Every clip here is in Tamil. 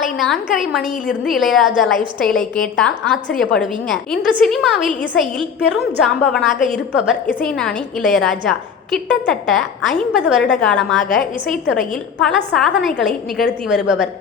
காலை நான்கரை மணியிலிருந்து இளையராஜா லைஃப் ஸ்டைலை கேட்டால் ஆச்சரியப்படுவீங்க. இன்று சினிமாவில் இசையில் பெரும் ஜாம்பவனாக இருப்பவர் இசைஞானி இளையராஜா. கிட்டத்தட்ட ஐம்பது வருட காலமாக இசைத்துறையில் பல சாதனைகளை நிகழ்த்தி வருபவர்.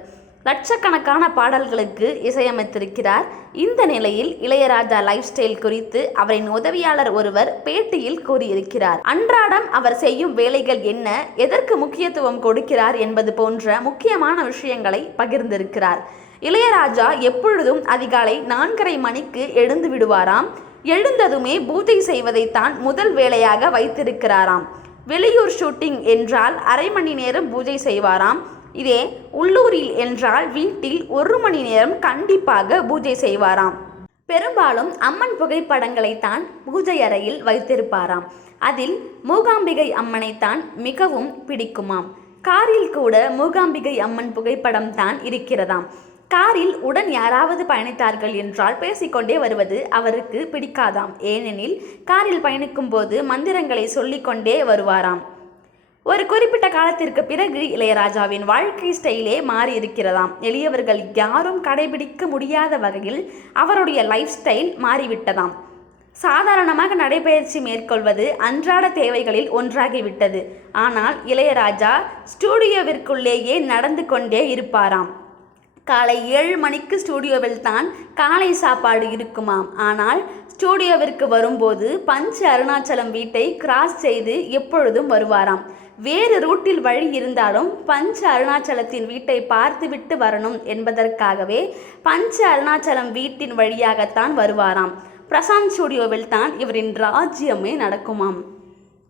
லட்சக்கணக்கான பாடல்களுக்கு இசையமைத்திருக்கிறார். இந்த நிலையில் இளையராஜா லைஃப் ஸ்டைல் குறித்து அவரின் உதவியாளர் ஒருவர் பேட்டியில் கூறியிருக்கிறார். அன்றாடம் அவர் செய்யும் வேலைகள் என்ன எதற்கு முக்கியத்துவம் கொடுக்கிறார் என்பது போன்ற முக்கியமான விஷயங்களை பகிர்ந்திருக்கிறார். இளையராஜா எப்பொழுதும் அதிகாலை நான்கரை மணிக்கு எழுந்து விடுவாராம். எழுந்ததுமே பூஜை செய்வதைத்தான் முதல் வேலையாக வைத்திருக்கிறாராம். வெளியூர் ஷூட்டிங் என்றால் அரை மணி நேரம் பூஜை செய்வாராம். இதே உள்ளூரில் என்றால் வீட்டில் ஒரு மணி நேரம் கண்டிப்பாக பூஜை செய்வாராம். பெரும்பாலும் அம்மன் புகைப்படங்களை தான் பூஜை அறையில் வைத்திருப்பாராம். அதில் மூகாம்பிகை அம்மனைத்தான் மிகவும் பிடிக்குமாம். காரில் கூட மூகாம்பிகை அம்மன் புகைப்படம் தான் இருக்கிறதாம். காரில் உடன் யாராவது பயணித்தார்கள் என்றால் பேசிக்கொண்டே வருவது அவருக்கு பிடிக்காதாம். ஏனெனில் காரில் பயணிக்கும் போது மந்திரங்களை சொல்லிக்கொண்டே வருவாராம். ஒரு குறிப்பிட்ட காலத்திற்கு பிறகு இளையராஜாவின் வாழ்க்கை ஸ்டைலே மாறி இருக்கிறதாம் எளியவர்கள் யாரும் கடைபிடிக்க முடியாத வகையில் அவருடைய லைஃப் ஸ்டைல் மாறிவிட்டதாம். சாதாரணமாக நடைபயிற்சி மேற்கொள்வது அன்றாட தேவைகளில் ஒன்றாகிவிட்டது. ஆனால் இளையராஜா ஸ்டூடியோவிற்குள்ளேயே நடந்து கொண்டே இருப்பாராம். காலை ஏழு மணிக்கு ஸ்டூடியோவில் தான் காலை சாப்பாடு இருக்குமாம். ஆனால் ஸ்டூடியோவிற்கு வரும்போது பஞ்சு அருணாச்சலம் வீட்டை கிராஸ் செய்து எப்பொழுதும் வருவாராம். வேறு ரூட்டில் வழி இருந்தாலும் பஞ்ச அருணாச்சலத்தின் வீட்டை பார்த்துவிட்டு வரணும் என்பதற்காகவே பஞ்ச அருணாச்சலம் வீட்டின் வழியாகத்தான் வருவாராம். பிரசாந்த் ஸ்டூடியோவில் தான் இவரின் ராஜ்யமே நடக்குமாம்.